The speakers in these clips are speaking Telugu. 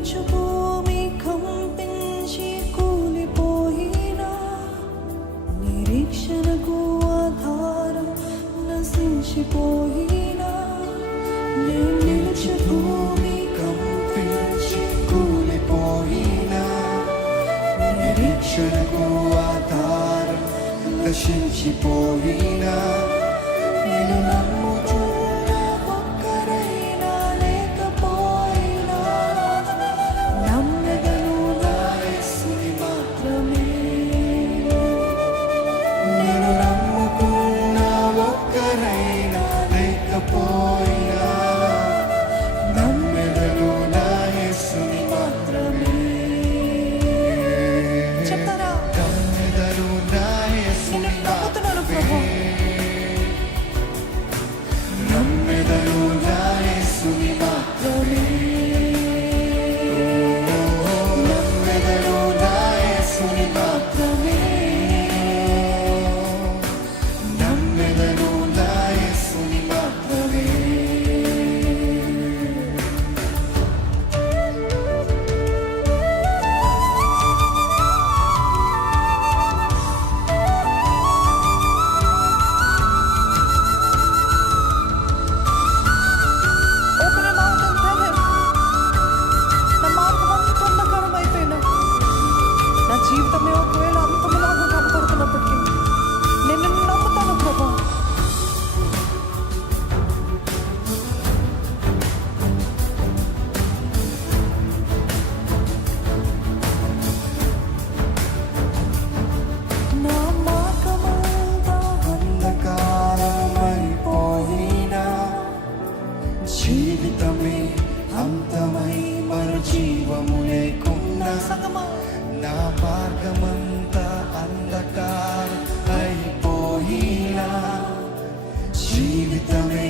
నిలుచు భూమి కంపించి కూలిపోయినా, నిరీక్షణకు ఆధారం నశించిపోయినా, నేను నిలుచు భూమి కంపించి కూలిపోయినా, నిరీక్షణకు ఆధారం నశించిపోయినా, నేను నమ్ముతున్న ఒక్కరైనా లేకపోయినా, నమ్మెదను నా యేసుని మాత్రమే. నేను నమ్ముకున్న ఒక్కరైనా లేకపోయినా, నమ్మెదను నా యేసుని మాత్రమే. చెప్తారా? నమ్మెదను నా యేసుని మాత్రమే. నమ్మెదను నా యేసుని మాత్రమే. నమ్మెదను నా యేసుని మాత్రమే. నమ్మెదను నా యేసుని మాత్రమే. Open your mouth and tell him, నా మార్గం అంత అంధకారం అయిపోయినా, నా జీవితమే ఒకవేళ అంతములాగా కనపడుతున్నప్పటికీ నేను నిన్ను నమ్ముతాను ప్రభా. నా మార్గమంతా అంధకారమైపోయినా, జీవితమే అంతమై మరు జీవము లేకున్నా, నా మార్గమంతా అంధకారం అయిపోయినా, జీవితమే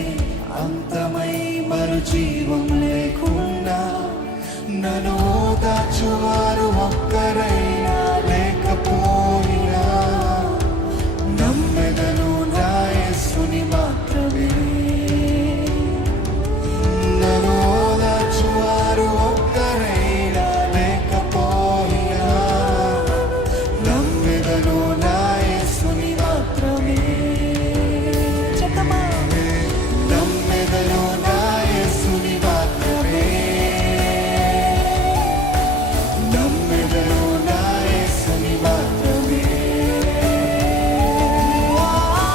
అంతమై మరు జీవం లేకున్నా, నన్ను ఓదార్చువారు ఒక్కరైనా లేకపోయినా, నమ్మెదను నా యేసుని మాత్రమే. నన్ను ఓదార్చువారు ఒక్కరైనా లేకపోయినా, నమ్మెదను నా యేసుని మాత్రమే. నమ్మెదను నా యేసుని మాత్రమే. నమ్మెదను నా యేసుని మాత్రమే.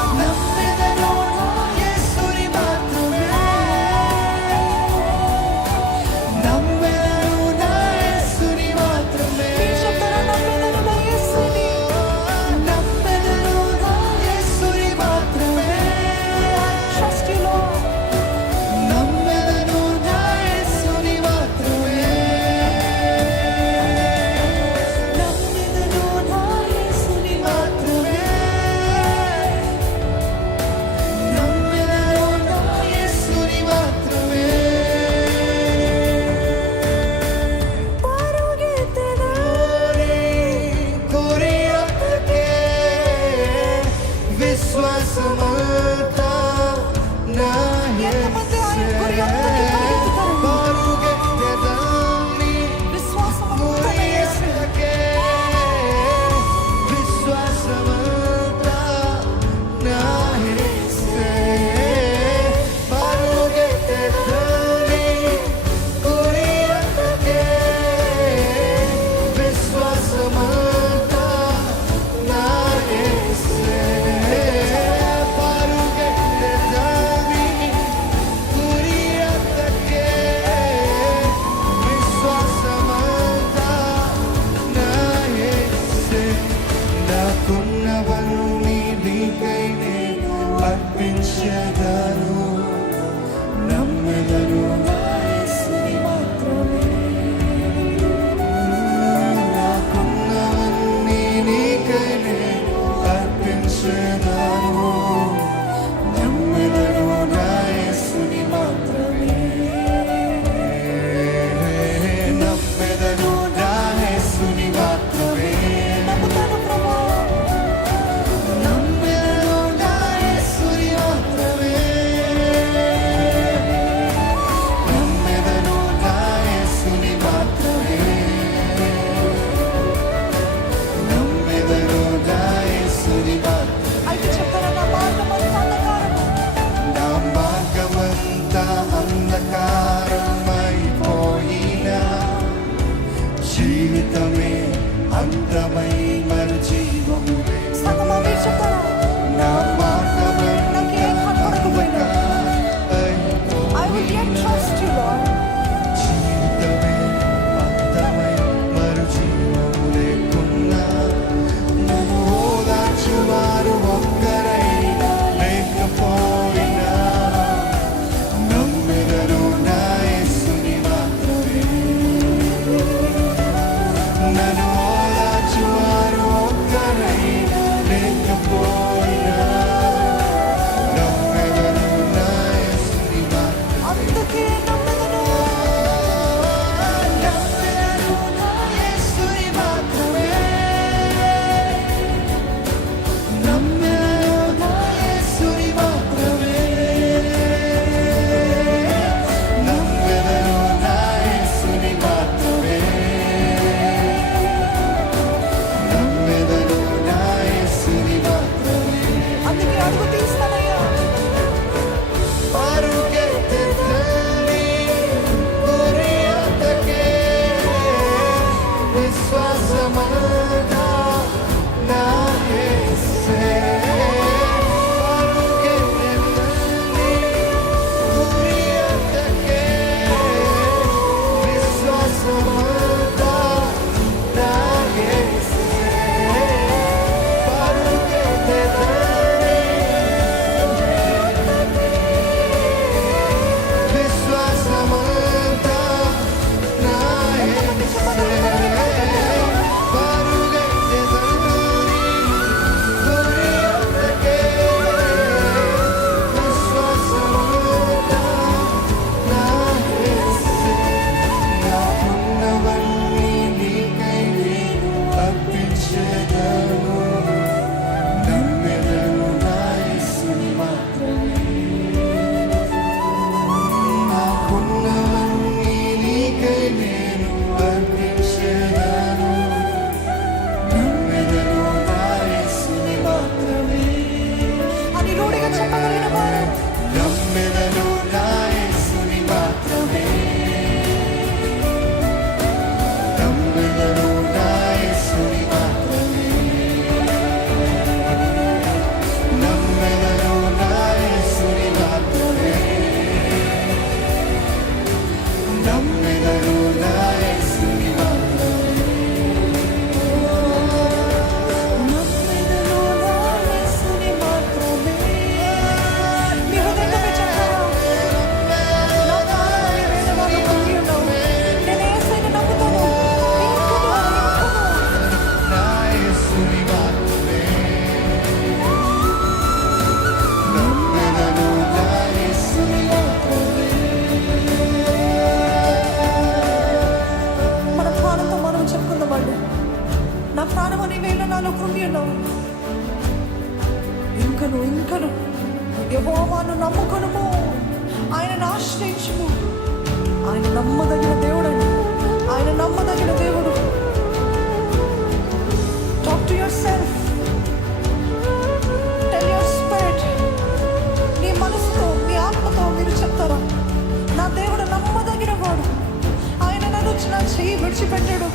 నమ్మెదను నా యేసుని మాత్రమే. నమ్మెదను నా యేసుని మాత్రమే. నమ్మెదను నా యేసుని మాత్రమే. Trust you, Lord. నమ్మెదను నా యేసుని మాత్రమే. నమ్మెదను నా యేసుని మాత్రమే. నమ్మెదను నా యేసుని మాత్రమే. పరుగెత్తెదోని కొరియొక్కకే విశ్వాసమంతా నా యేసే. పరుగెత్తెదోని కొరియొక్కకే విశ్వాసమంతా నా యేసే. పరుగెత్తెదోని కొరియొక్కకే విశ్వాసమంతా నా యేసే. పరుగెత్తెదోని కొరియొక్కకే విశ్వాసమంతా నా యేసే. నాకున్నవన్నీ నీకై నేను అర్పించెదను. నమ్మెదను నా యేసుని మాత్రమే. నాకున్నవన్నీ నీకై నేను అర్పించెదను. నమ్మెదను నా యేసుని మాత్రమే. నమ్మెదను నా యేసుని మాత్రమే. నమ్ముతాను ప్రభా. నమ్మెదను నా యేసుని మాత్రమే. యెహోవాను నమ్ముకొనుము, ఆయనను ఆశ్రయించుము. ఆయన నమ్మదగిన దేవుడండి, ఆయన నమ్మదగిన దేవుడు. Talk to your self, tell your spirit. నీ మనసుతో, నీ ఆత్మతో మీరు చెప్తారా, నా దేవుడు నమ్మదగిన వాడు, ఆయన నన్ను నా చెయ్యి విడిచిపెట్టాడు,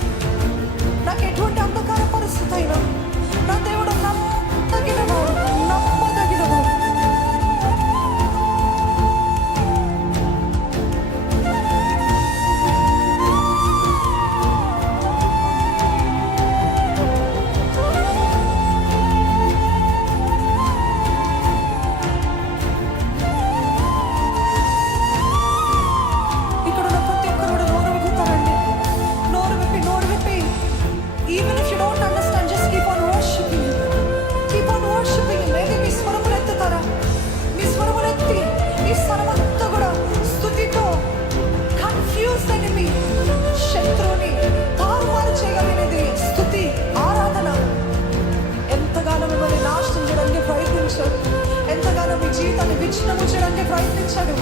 నాకు ఎటువంటి అంధకార పరిస్థితి అయినా నా దేవుడు నమ్మదగిన వాడు, నమ్మదగిన వాడు. ఇక్కడ ఉన్న ప్రతి ఒక్కరు కూడా నోరు విప్పుతారండి, నోరు విప్పి even if you don't understand, just keep on worshiping him. Keep on worshiping him. Maybe మీ స్వరములు ఎత్తుతారా, మీ స్వరములు ఎత్తి ఈ స్వరమంతా కూడా స్తుతితో కన్ఫ్యూజ్ ఎనిమి, శత్రువుని తారుమారు చేయగలిగినది స్తుతి, ఆరాధన. ఎంతగానో మిమ్మల్ని నాశనం చేయడానికి ప్రయత్నించాడు, ఎంతగానో మీ జీవితాన్ని విచ్ఛిన్నము చేయడానికి ప్రయత్నించాడు.